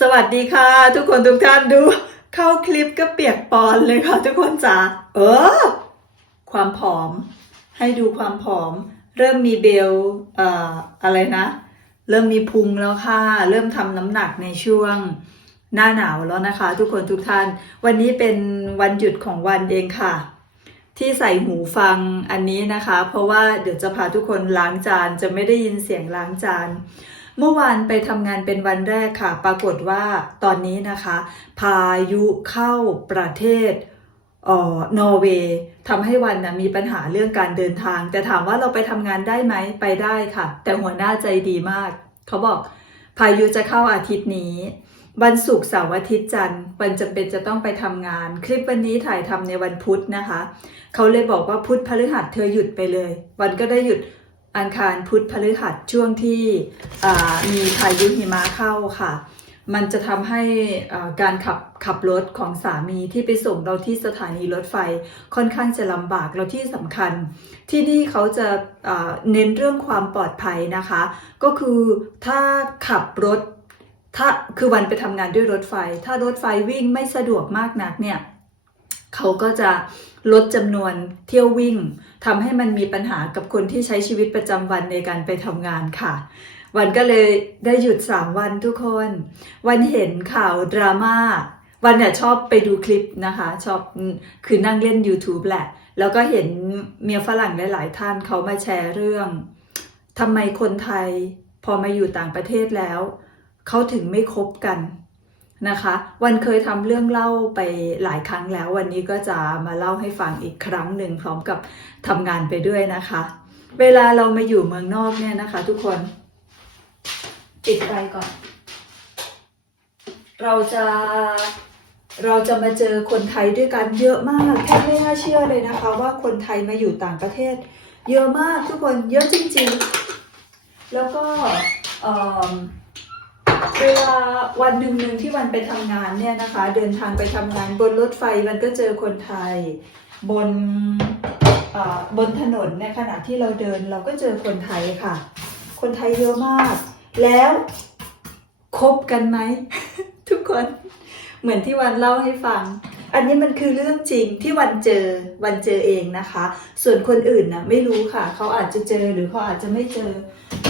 สวัสดีค่ะ ทุกคนทุกท่านดู เข้าคลิปก็เปียกปอนเลยค่ะ ทุกคนจ๋าเออ ความผอม ให้ดูความผอม เริ่มมีเบลเอ่ออะไรนะ เริ่มมีพุงแล้วค่ะ เริ่มทำน้ำหนักในช่วงหน้าหนาวแล้วนะคะ ทุกคนทุกท่าน วันนี้เป็นวันหยุดของวันเองค่ะ ที่ใส่หูฟังอันนี้นะคะ เพราะว่าเดี๋ยวจะพาทุกคนล้างจานจะไม่ได้ยินเสียงล้างจาน เมื่อวานไปทำงานเป็นวันแรกค่ะ ปรากฏว่าตอนนี้นะคะ พายุเข้าประเทศออนอร์เวย์ทำให้วันนะมีปัญหาเรื่องการเดินทาง แต่ถามว่าเราไปทำงานได้ไหมไปได้ค่ะ แต่หัวหน้าใจดีมาก เขาบอก พายุจะเข้าอาทิตย์นี้ วันศุกร์เสาร์อาทิตย์จันทร์วันจำเป็นจะต้องไปทำงาน คลิปวันนี้ถ่ายทำในวันพุธนะคะ เขาเลยบอกว่าพุธพฤหัสเธอหยุดไปเลย วันก็ได้หยุด อังคารพุธพฤหัสช่วงที่มีพายุหิมะเข้าค่ะ มันจะทำให้การขับขับรถของสามีที่ไปส่งเราที่สถานีรถไฟค่อนข้างจะลำบากแล้วที่สำคัญ ที่นี่เขาจะเน้นเรื่องความปลอดภัยนะคะ ก็คือถ้าขับรถถ้าคือวันไปทำงานด้วยรถไฟ ถ้ารถไฟวิ่งไม่สะดวกมากนักเนี่ยเขาก็จะ ลดจำนวนเที่ยววิ่งทำให้มันมีปัญหากับคนที่ใช้ชีวิตประจำวันในการไปทำงานค่ะ วันก็เลยได้หยุด 3 วันทุกคน วันเห็นข่าวดราม่าวันเนี่ยชอบไปดูคลิปนะคะ ชอบคือนั่งเล่น YouTube แหละ แล้วก็เห็นเมียฝรั่งหลาย ๆ ท่านเขามาแชร์เรื่องทำไมคนไทยพอมาอยู่ต่างประเทศแล้ว เขาถึงไม่คบกัน นะคะ วันเคยทำเรื่องเล่าไปหลายครั้งแล้ว วันนี้ก็จะมาเล่าให้ฟังอีกครั้งหนึ่งพร้อมกับทำงานไปด้วยนะคะ เวลาเรามาอยู่เมืองนอกเนี่ยนะคะ ทุกคนปิดไฟก่อน เราจะเราจะมาเจอคนไทยด้วยกันเยอะมากแค่ไม่น่าเชื่อเลยนะคะ ว่าคนไทยมาอยู่ต่างประเทศ เยอะมากทุกคนเยอะจริง ๆ แล้วก็ เวลาวันหนึ่งหนึ่งที่วันไปทำงานเนี่ยนะคะ เดินทางไปทำงานบนรถไฟมันก็เจอคนไทย บนบนถนนในขณะที่เราเดินเราก็เจอคนไทยค่ะ คนไทยเยอะมาก แล้วคบกันไหม ทุกคนเหมือนที่วันเล่าให้ฟัง อันนี้มันคือเรื่องจริงที่วันเจอวันเจอเองนะคะ ส่วนคนอื่นนะไม่รู้ค่ะ เขาอาจจะเจอหรือเขาอาจจะไม่เจอ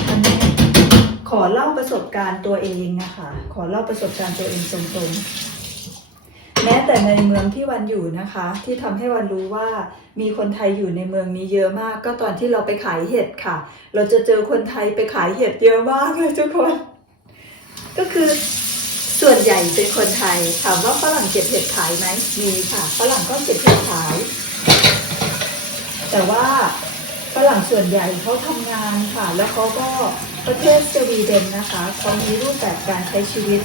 อันนี้ ขอเล่าประสบการณ์ตัวเองนะคะ ขอเล่าประสบการณ์ตัวเองตรงๆ แม้แต่ในเมืองที่วันอยู่นะคะ ที่ทำให้วันรู้ว่ามีคนไทยอยู่ในเมืองนี้เยอะมาก ก็ตอนที่เราไปขายเห็ดค่ะ เราจะเจอคนไทยไปขายเห็ดเยอะมากเลยทุกคน ก็คือส่วนใหญ่เป็นคนไทยถามว่าฝรั่งเก็บเห็ดขายไหมมีค่ะฝรั่งก็เก็บเห็ดขาย แต่ว่า ฝรั่งส่วนใหญ่เขาทำงานค่ะ แล้วเขาก็ประเทศสวีเดนนะคะเขามีรูปแบบการใช้ชีวิต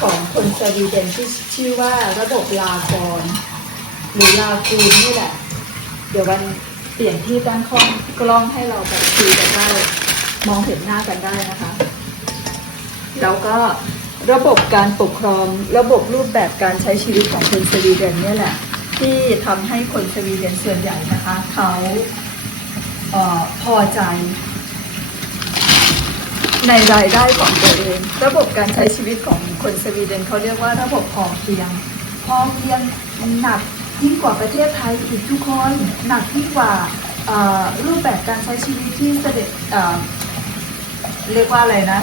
ของคนสวีเดนที่ชื่อว่าระบบลากร หรือลากูนนี่แหละ เดี๋ยววันเปลี่ยนที่ตั้งกล้องกล้องให้เราแบบคุยกันได้ มองเห็นหน้ากันได้นะคะ แล้วก็ระบบการปกครองระบบรูปแบบการใช้ชีวิตของคนสวีเดนเนี่ยแหละ ที่ทำให้คนสวีเดนส่วนใหญ่นะคะเขา ออพอใจ ในรายได้ของตัวเอง ระบบการใช้ชีวิตของคนสวีเดนเขาเรียกว่าระบบพอเพียง พอเพียงหนักยิ่งกว่าประเทศไทยอีกทุกคนหนักยิ่งกว่ารูปแบบการใช้ชีวิตที่เสด็จเอ่อเรียกว่าอะไรนะ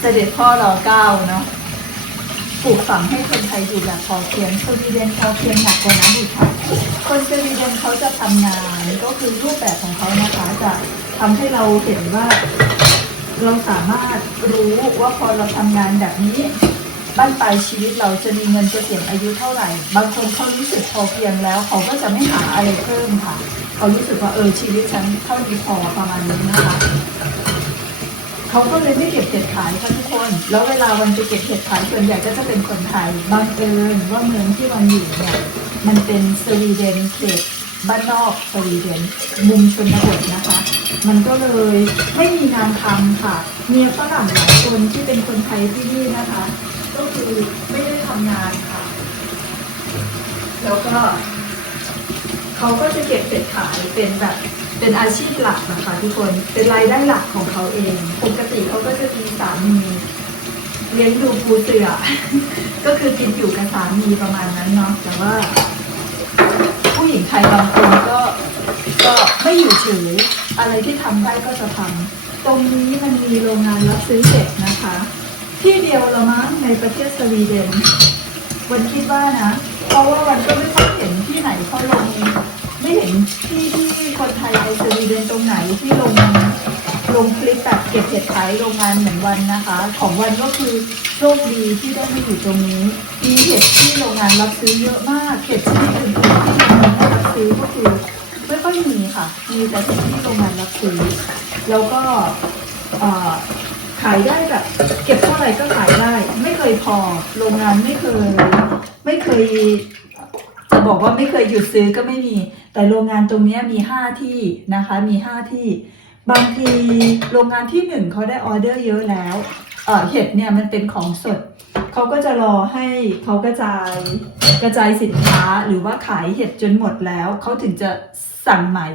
เสด็จพ่อรอเก้าเนาะ ปลูกฝังให้คนไทยอยู่แบบพอเพียงสวีเดนพอเพียงหนักกว่านั้นอีกค่ะคนสวีเดนเขาจะทำงานก็คือรูปแบบของเขานะคะจะทำให้เราเห็นว่า เราสามารถรู้ว่าพอเราทำงานแบบนี้บ้านปลายชีวิตเราจะมีเงินจะเกษียณอายุเท่าไหร่ บางคนเขารู้สึกพอเพียงแล้ว เขาก็จะไม่หาอะไรเพิ่มค่ะ เขารู้สึกว่าเออชีวิตฉันเท่านี้พอประมาณนี้นะคะ เขาก็เลยไม่เก็บเห็ดขายค่ะทุกคน แล้วเวลาวันไปเก็บเห็ดขายส่วนใหญ่ก็จะเป็นคนไทยบังเอิญว่าเมืองที่วันอยู่เนี่ยมันเป็นสวีเดนเขตบ้านนอกสวีเดนมุมชนบทนะคะ มันก็เลยไม่มีงานทำค่ะมีฝรั่งหลายคนที่เป็นคนไทยที่นี่นะคะ ก็คือไม่ได้ทำงานค่ะ แล้วก็ เขาก็จะเก็บเศษขายเป็นแบบ เป็นอาชีพหลักนะคะทุกคนเป็นรายได้หลักของเขาเองปกติเขาก็จะมีสามีเลี้ยงดูปูเสือ ก็คือกินอยู่กับสามีประมาณนั้นเนาะแต่ว่า ผู้หญิงไทยบางคนก็ ก็ไม่อยู่เฉยอะไรที่ทำได้ก็จะทำตรงนี้มันมีโรงงานรับซื้อเห็ดนะคะ ที่เดียวละมั้งในประเทศสวีเดนวันคิดว่านะ เพราะว่าวันก็ไม่ค่อยเห็นที่ไหนเขาลง ไม่เห็นที่ที่คนไทยในสวีเดนตรงไหนที่ลงลงคลิปแบบเก็บเห็ดขายโรงงานเหมือนวันนะคะ ของวันก็คือโชคดีที่ได้มาอยู่ตรงนี้มีเห็ดที่โรงงานรับซื้อเยอะมากเห็ดชนิดอื่นๆที่โรงงานไม่รับซื้อก็คือไม่ค่อยมีค่ะ มีแต่ที่โรงงานรับซื้อแล้วก็ขายได้แบบ เก็บเท่าไหร่ก็ขายได้ ไม่เคยพอโรงงานไม่เคย ไม่เคย จะบอกว่าไม่เคยหยุดซื้อก็ไม่มี แต่โรงงานตรงนี้มีห้าที่นะคะ มีห้าที่ บางทีโรงงานที่หนึ่งเขาได้ออเดอร์เยอะแล้วเเห็ดเนี่ยมันเป็นของสด เขาก็จะรอให้เขากระจายกระจายสินค้าหรือว่าขายเห็ดจนหมดแล้ว เขาถึงจะสั่งใหม่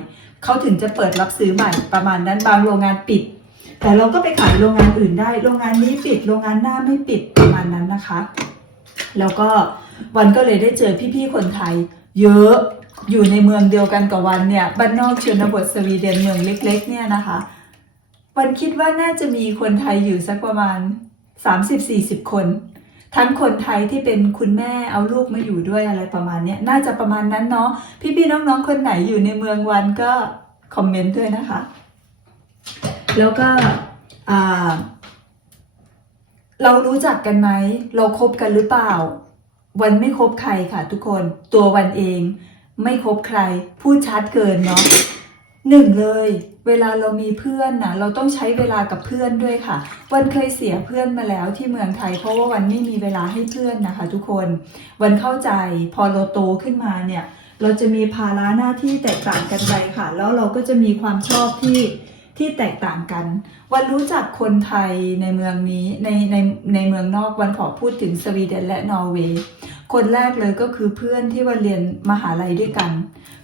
เขาถึงจะเปิดรับซื้อใหม่ประมาณนั้นบางโรงงานปิด แต่เราก็ไปขายโรงงานอื่นได้ โรงงานนี้ปิด โรงงานหน้าไม่ปิดประมาณนั้นนะคะ แล้วก็ วันก็เลยได้เจอพี่ๆคนไทย เยอะอยู่ในเมืองเดียวกันกับวันเนี่ยบ้านนอกชนบทสวีเดนเมืองเล็ก ๆ เนี่ยนะคะ วันคิดว่าน่าจะมีคนไทยอยู่สักประมาณ 30-40 คน ทั้งคนไทยที่เป็นคุณแม่เอาลูกมาอยู่ด้วยอะไรประมาณนี้น่าจะประมาณนั้นเนาะพี่ๆน้องๆคนไหนอยู่ในเมืองวันก็คอมเมนต์ด้วยนะคะ แล้วก็เรารู้จักกันไหมเราคบกันหรือเปล่า วันไม่คบใครค่ะทุกคนตัววันเอง ไม่คบใคร พูดชัดเกินเนาะหนึ่งเลย เวลาเรามีเพื่อนนะเราต้องใช้เวลากับเพื่อนด้วยค่ะ วันเคยเสียเพื่อนมาแล้วที่เมืองไทย เพราะว่าวันไม่มีเวลาให้เพื่อนนะคะ ทุกคนวันเข้าใจพอเราโตขึ้นมาเนี่ย เราจะมีภาระหน้าที่แตกต่างกันไปค่ะ แล้วเราก็จะมีความชอบที่ ที่แตกต่างกัน วันรู้จักคนไทยในเมืองนี้ในในในเมืองนอกวันขอพูดถึงสวีเดนและนอร์เวย์คนแรกเลยก็คือเพื่อนที่วันเรียนมหาลัยด้วยกัน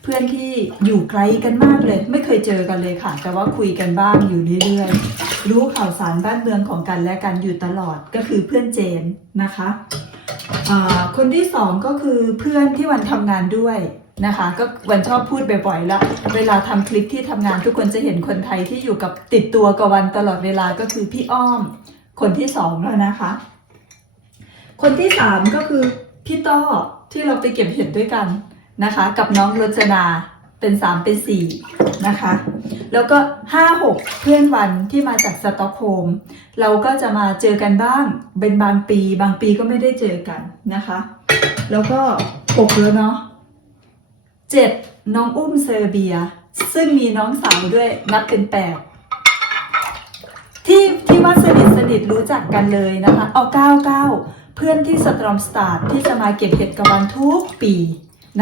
เพื่อนที่อยู่ไกลกันมากเลย ไม่เคยเจอกันเลยค่ะ แต่ว่าคุยกันบ้างอยู่เรื่อยๆรู้ข่าวสารบ้านเมืองของกันและกันอยู่ตลอดก็คือเพื่อนเจนนะคะคนที่สองก็คือเพื่อนที่วันทำงานด้วย นะคะ ก็วันชอบพูดบ่อยๆแล้วเวลาทำคลิปที่ทำงานทุกคนจะเห็นคนไทยที่อยู่กับติดตัวกับวันตลอดเวลาก็คือพี่อ้อม คนที่สองแล้วนะคะ คนที่สามก็คือพี่ต้อที่เราไปเก็บเห็ดด้วยกันนะคะ กับน้องรจนาเป็นสามเป็นสี่นะคะ แล้วก็ห้าหกเพื่อนวันที่มาจากสต็อกโฮล์มเราก็จะมาเจอกันบ้างเป็นบางปี บางปีก็ไม่ได้เจอกันนะคะ แล้วก็หกแล้วเนาะ เจ็ดน้องอุ้มเซอร์เบีย ซึ่งมีน้องสาวด้วยนับเป็นแปดที่ที่ว่าสนิทสนิทรู้จักกันเลยนะคะ เอาเก้าเก้าเพื่อนที่สตรอมสตาร์ทที่จะมาเก็บเห็ดกับวันทุกปี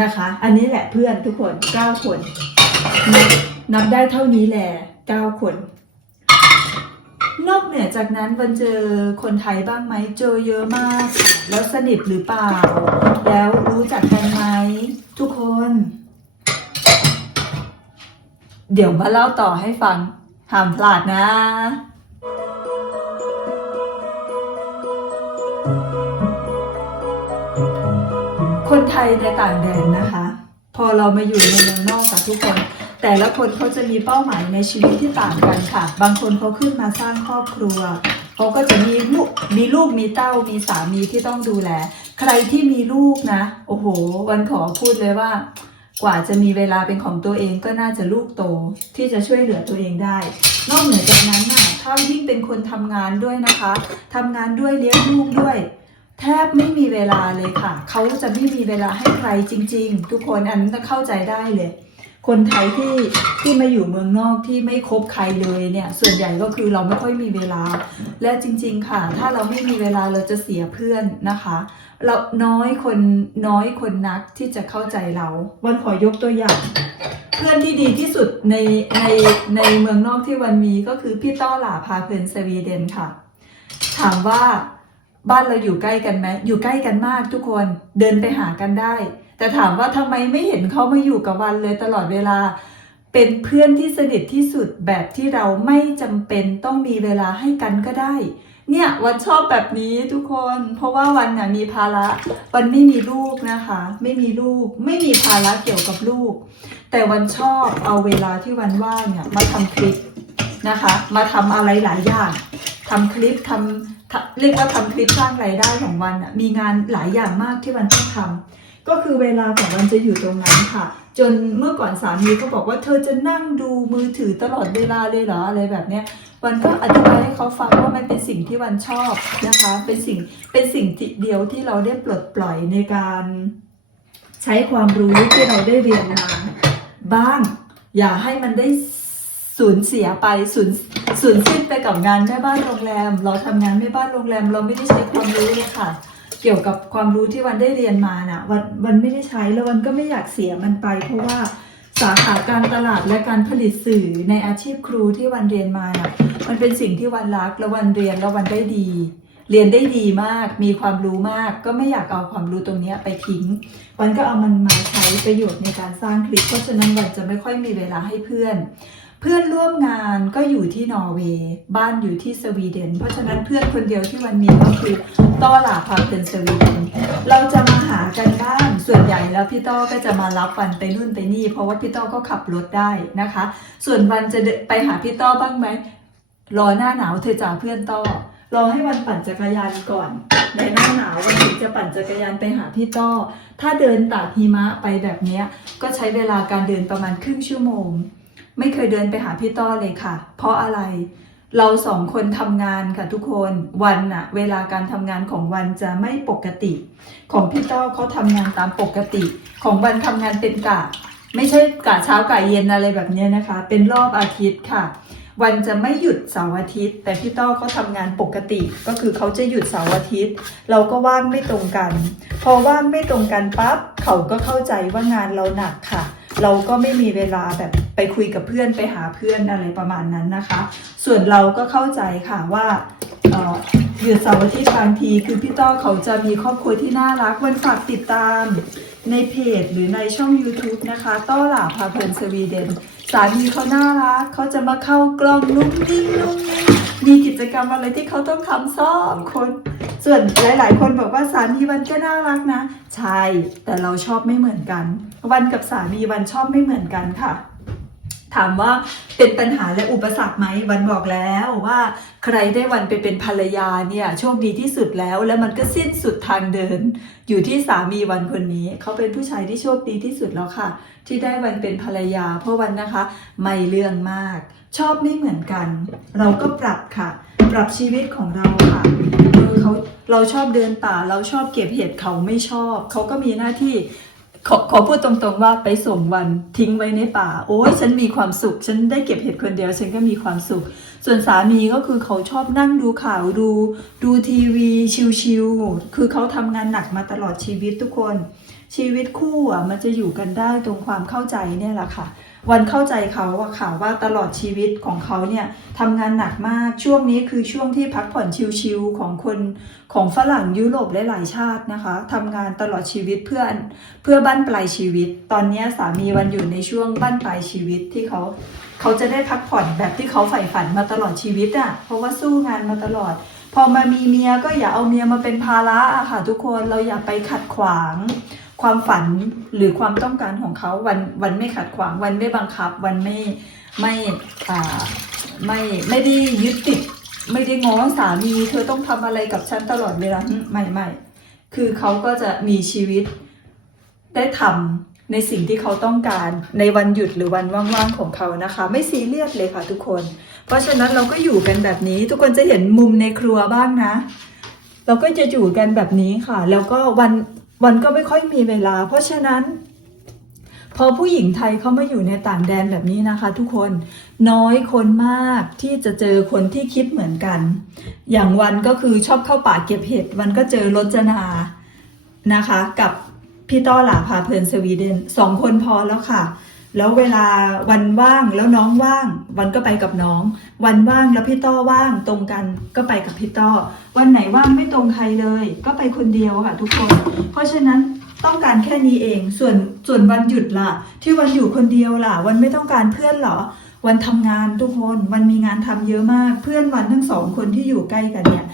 นะคะ อันนี้แหละเพื่อนทุกคนเก้าคนนับนับได้เท่านี้แหละเก้าคน นอกเหนือจากนั้นวันเจอคนไทยบ้างไหมเจอเยอะมาก แล้วสนิทหรือเปล่า แล้วรู้จักกันไหมทุกคน เดี๋ยวมาเล่าต่อให้ฟัง ห้ามพลาดนะคนไทยในต่างแดนนะคะ พอเรามาอยู่ในเมืองนอกกับทุกคน แต่ละคนเขาจะมีเป้าหมายในชีวิตที่ต่างกันค่ะ บางคนเขาขึ้นมาสร้างครอบครัวเขาก็จะมีลูกมีลูกมีเต้ามีสามีที่ต้องดูแล ใครที่มีลูกนะ โอ้โห วันขอพูดเลยว่า กว่าจะมีเวลาเป็นของตัวเองก็น่าจะลูกโตที่จะช่วยเหลือตัวเองได้ นอกเหนือจากนั้นน่ะถ้ายิ่งเป็นคนทำงานด้วยนะคะ ทำงานด้วยเลี้ยงลูกด้วย แทบไม่มีเวลาเลยค่ะ เขาจะไม่มีเวลาให้ใครจริง ๆ ทุกคนอันนั้นเข้าใจได้เลย คนไทยที่ที่มาอยู่เมืองนอกที่ไม่คบใครเลยเนี่ย ส่วนใหญ่ก็คือเราไม่ค่อยมีเวลา และจริง ๆ ค่ะ ถ้าเราไม่มีเวลาเราจะเสียเพื่อนนะคะ เราน้อยคนน้อยคนนักที่จะเข้าใจเรา วันขอยกตัวอย่าง เพื่อนที่ดีที่สุดในในในเมืองนอกที่วันมีก็คือพี่ต้อหลาพาเพลินสวีเดนค่ะ ถามว่าบ้านเราอยู่ใกล้กันไหมอยู่ใกล้กันมากทุกคนเดินไปหากันได้ แต่ถามว่าทำไมไม่เห็นเขามาอยู่กับวันเลยตลอดเวลา เป็นเพื่อนที่สนิทที่สุดแบบที่เราไม่จำเป็นต้องมีเวลาให้กันก็ได้ เนี่ยวันชอบแบบนี้ทุกคน เพราะว่าวันน่ะมีภาระ วันไม่มีลูกนะคะ ไม่มีลูก ไม่มีภาระเกี่ยวกับลูก แต่วันชอบเอาเวลาที่วันว่างเนี่ยมาทำคลิปนะคะ มาทำอะไรหลายอย่างทำคลิปทำทำเรียกว่าทำคลิปสร้างรายได้ของวันอะมีงานหลายอย่างมากที่วันต้องทำ ก็คือเวลาของวันจะอยู่ตรงนั้นค่ะ จนเมื่อก่อนสามีก็บอกว่าเธอจะนั่งดูมือถือตลอดเวลาเลยเหรออะไรแบบเนี้ยวันก็อธิบายให้เขาฟังว่ามันเป็นสิ่งที่วันชอบนะคะ เป็นสิ่งเป็นสิ่งที่เดียวที่เราได้ปลดปล่อยในการใช้ความรู้ที่เราได้เรียนมาบ้าง อย่าให้มันได้สูญเสียไปสูญสูญสิ้นไปกับงานแม่บ้านโรงแรม เราทำงานแม่บ้านโรงแรม เราไม่ได้ใช้ความรู้เลยค่ะ เกี่ยวกับความรู้ที่วันได้เรียนมาน่ะวันวันไม่ได้ใช้แล้ววันก็ไม่อยากเสียมันไป เพราะว่าสาขาการตลาดและการผลิตสื่อในอาชีพครูที่วันเรียนมาน่ะมันเป็นสิ่งที่วันรักแล้ววันเรียนแล้ววันได้ดี เรียนได้ดีมาก มีความรู้มาก ก็ไม่อยากเอาความรู้ตรงนี้ไปทิ้ง วันก็เอามันมาใช้ประโยชน์ในการสร้างคลิป เพราะฉะนั้นวันจะไม่ค่อยมีเวลาให้เพื่อนเพื่อนร่วมงานก็อยู่ที่นอร์เวย์ บ้านอยู่ที่สวีเดน เพราะฉะนั้นเพื่อนคนเดียวที่วันมีก็คือ ต้อหลาพาเป็นสวีเดนเราจะมาหากันบ้างส่วนใหญ่แล้วพี่ต้อก็จะมารับวันไปนู่นไปนี่ เพราะว่าพี่ต้อก็ขับรถได้นะคะ ส่วนวันจะไปหาพี่ต้อบ้างไหมรอหน้าหนาวเธอจ่าเพื่อนต้อรอให้วันปั่นจักรยานก่อน ในหน้าหนาววันถึงจะปั่นจักรยานไปหาพี่ต้อ ถ้าเดินตากหิมะไปแบบเนี้ยก็ใช้เวลาการเดินประมาณครึ่งชั่วโมง ไม่เคยเดินไปหาพี่ต้อเลยค่ะ เพราะอะไร เราสองคนทำงานค่ะทุกคนวันอะเวลาการทำงานของวันจะไม่ปกติ ของพี่ต้อเขาทำงานตามปกติ ของวันทำงานเป็นกะ ไม่ใช่กะเช้ากะเย็นอะไรแบบนี้นะคะ เป็นรอบอาทิตย์ค่ะ วันจะไม่หยุดเสาร์อาทิตย์ แต่พี่ต้อเขาทำงานปกติ ก็คือเขาจะหยุดเสาร์อาทิตย์ เราก็ว่างไม่ตรงกัน พอว่างไม่ตรงกันปั๊บเขาก็เข้าใจว่างานเราหนักค่ะ เราก็ไม่มีเวลาแบบไปคุยกับเพื่อนไปหาเพื่อนอะไรประมาณนั้นนะคะ ส่วนเราก็เข้าใจค่ะว่าเออหยุดเสาร์อาทิตย์บางทีคือพี่ต้อเขาจะมีครอบครัวที่น่ารักวันฝากติดตามในเพจหรือในช่อง YouTube นะคะ ต้อหล่าพาเพลินสวีเดน สามีเขาน่ารักเขาจะมาเข้ากล้องนุ่มนิ่งนุ่มนิ่งมีกิจกรรมอะไรที่เขาต้องทำซ้อมคน ส่วนหลาย ๆ คนบอกว่าสามีวันก็น่ารักนะ ใช่ แต่เราชอบไม่เหมือนกัน วันกับสามีวันชอบไม่เหมือนกันค่ะ ถามว่าเป็นปัญหาและอุปสรรคไหมวันบอกแล้วว่าใครได้วันไปเป็นภรรยาเนี่ยโชคดีที่สุดแล้ว แล้วมันก็สิ้นสุดทางเดิน อยู่ที่สามีวันคนนี้ เขาเป็นผู้ชายที่โชคดีที่สุดแล้วค่ะ ที่ได้วันเป็นภรรยา เพราะวันนะคะ ไม่เรื่องมาก ชอบไม่เหมือนกัน เราก็ปรับค่ะ ปรับชีวิตของเราค่ะเออเขาเราชอบเดินป่าเราชอบเก็บเห็ดเขาไม่ชอบ เขาก็มีหน้าที่ ขอขอพูดตรงๆว่าไปส่งวันทิ้งไว้ในป่า โอ้ยฉันมีความสุข ฉันได้เก็บเห็ดคนเดียว ฉันก็มีความสุข ส่วนสามีก็คือเขาชอบนั่งดูข่าวดู ดูทีวีชิวๆคือเขาทำงานหนักมาตลอดชีวิตทุกคน ชีวิตคู่อะมันจะอยู่กันได้ตรงความเข้าใจเนี่ยแหละค่ะ วันเข้าใจเขาอะค่ะว่าตลอดชีวิตของเขาเนี่ยทำงานหนักมากช่วงนี้คือช่วงที่พักผ่อนชิลๆของคนของฝรั่งยุโรปหลายๆชาตินะคะทำงานตลอดชีวิตเพื่อเพื่อบ้านปลายชีวิต ตอนนี้สามีวันอยู่ในช่วงบ้านปลายชีวิตที่เขาเขาจะได้พักผ่อนแบบที่เขาใฝ่ฝันมาตลอดชีวิตอะเพราะว่าสู้งานมาตลอด พอมามีเมียก็อย่าเอาเมียมาเป็นภาระอะค่ะทุกคนเราอย่าไปขัดขวาง ความฝันหรือความต้องการของเขาวันวันไม่ขัดขวางวันไม่บังคับ วันไม่ไม่ไม่ไม่ได้ยึดติด ไม่ได้ง้อสามีเธอต้องทำอะไรกับฉันตลอดเวลาหึไม่ไม่คือเขาก็จะมีชีวิตได้ทำในสิ่งที่เขาต้องการในวันหยุดหรือวันว่างๆของเขานะคะ ไม่ซีเรียสเลยค่ะทุกคน เพราะฉะนั้นเราก็อยู่กันแบบนี้ ทุกคนจะเห็นมุมในครัวบ้างนะ เราก็จะอยู่กันแบบนี้ค่ะ แล้วก็วัน วันก็ไม่ค่อยมีเวลา เพราะฉะนั้น พอผู้หญิงไทยเขามาอยู่ในต่างแดนแบบนี้นะคะ ทุกคนน้อยคนมากที่จะเจอคนที่คิดเหมือนกัน อย่างวันก็คือชอบเข้าป่าเก็บเห็ดวันก็เจอรจนานะคะ กับพี่ต้อหลาพาเพลินสวีเดนสองคนพอแล้วค่ะ แล้วเวลาวันว่างแล้วน้องว่าง วันก็ไปกับน้อง วันว่างแล้วพี่ต้อว่างตรงกันก็ไปกับพี่ต้อ วันไหนว่างไม่ตรงใครเลย ก็ไปคนเดียวค่ะทุกคน เพราะฉะนั้นต้องการแค่นี้เอง ส่วนส่วนวันหยุดล่ะ ที่วันอยู่คนเดียวล่ะ วันไม่ต้องการเพื่อนหรอ วันทำงานทุกคน วันมีงานทำเยอะมาก เพื่อนวันทั้งสองคนที่อยู่ใกล้กันเนี่ย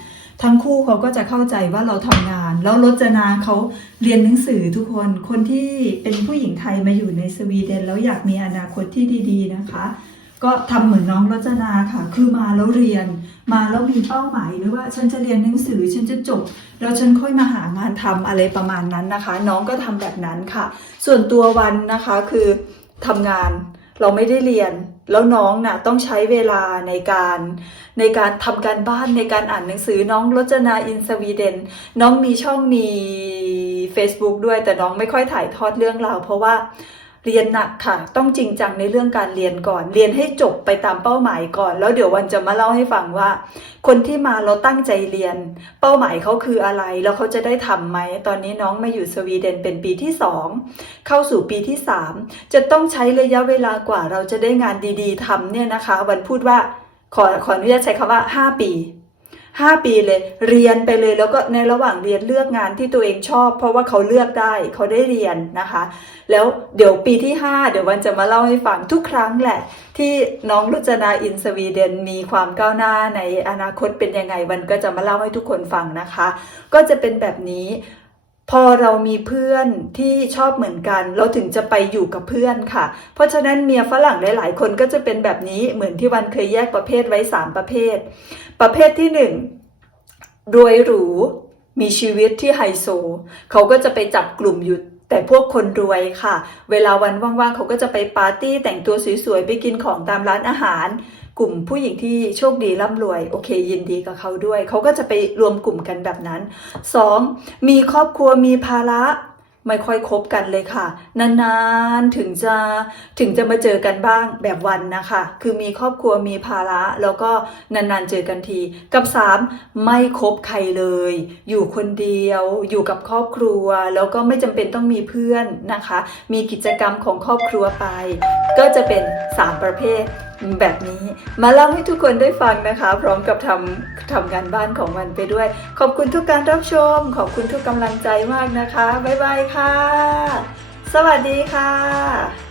ทั้งคู่เขาก็จะเข้าใจว่าเราทำงาน แล้วรจนาเขาเรียนหนังสือทุกคนคนที่เป็นผู้หญิงไทยมาอยู่ในสวีเดน แล้วอยากมีอนาคตที่ดีๆนะคะ ก็ทำเหมือนน้องรจนาค่ะ คือมาแล้วเรียน มาแล้วมีเป้าหมายหรือว่าฉันจะเรียนหนังสือฉันจะจบ แล้วฉันค่อยมาหางานทำอะไรประมาณนั้นนะคะ น้องก็ทำแบบนั้นค่ะ ส่วนตัววันนะคะคือทำงาน เราไม่ได้เรียน แล้วน้องน่ะต้องใช้เวลาในการในการทำการบ้านในการอ่านหนังสือน้องรจนาอินสวีเดน น้องมีช่องมี Facebook ด้วยแต่น้องไม่ค่อยถ่ายทอดเรื่องราวเพราะว่า เรียนหนักค่ะ ต้องจริงจังในเรื่องการเรียนก่อน เรียนให้จบไปตามเป้าหมายก่อน แล้วเดี๋ยววันจะมาเล่าให้ฟังว่า คนที่มาเราตั้งใจเรียน เป้าหมายเขาคืออะไร แล้วเขาจะได้ทำไหม ตอนนี้น้องมาอยู่สวีเดนเป็นปีที่สองเข้าสู่ปีที่สามจะต้องใช้ระยะเวลากว่าเราจะได้งานดี ๆทำเนี่ยนะคะ วันพูดว่าขอขออนุญาตใช้คำว่า 5 ปี 5 ปีเลย เรียนไปเลยแล้วก็ในระหว่างเรียนเลือกงานที่ตัวเองชอบ เพราะว่าเขาเลือกได้เขาได้เรียนนะคะ แล้วเดี๋ยวปีที่ 5 เดี๋ยววันจะมาเล่าให้ฟังทุกครั้งแหละ ที่น้องรุจนาอินสวีเดนมีความก้าวหน้าในอนาคตเป็นยังไงวันก็จะมาเล่าให้ทุกคนฟังนะคะ ก็จะเป็นแบบนี้ พอเรามีเพื่อนที่ชอบเหมือนกัน เราถึงจะไปอยู่กับเพื่อนค่ะ เพราะฉะนั้นเมียฝรั่งหลาย ๆ คนก็จะเป็นแบบนี้เหมือนที่วันเคยแยกประเภทไว้ 3 ประเภท ประเภทที่ 1 รวยหรู มีชีวิตที่ไฮโซ เขาก็จะไปจับกลุ่มอยู่แต่พวกคนรวยค่ะ เวลาวันว่าง ๆ เขาก็จะไปปาร์ตี้แต่งตัวสวย ๆ ไปกินของตามร้านอาหาร กลุ่มผู้หญิงที่โชคดีร่ำรวยโอเค ยินดีกับเขาด้วย เขาก็จะไปรวมกลุ่มกันแบบนั้น 2. มีครอบครัวมีภาระไม่ค่อยคบกันเลยค่ะ นานๆถึงจะถึงจะมาเจอกันบ้างแบบวันนะคะ คือมีครอบครัวมีภาระแล้วก็นานๆเจอกันที กับ 3. ไม่คบใครเลย อยู่คนเดียว อยู่กับครอบครัว แล้วก็ไม่จำเป็นต้องมีเพื่อนนะคะ มีกิจกรรมของครอบครัวไป ก็จะเป็น 3 ประเภท แบบนี้มาเล่าให้ทุกคนได้ฟังนะคะ พร้อมกับทำทำงานบ้านของมันไปด้วย ขอบคุณทุกการรับชม ขอบคุณทุกกำลังใจมากนะคะ บ๊ายบายค่ะ สวัสดีค่ะ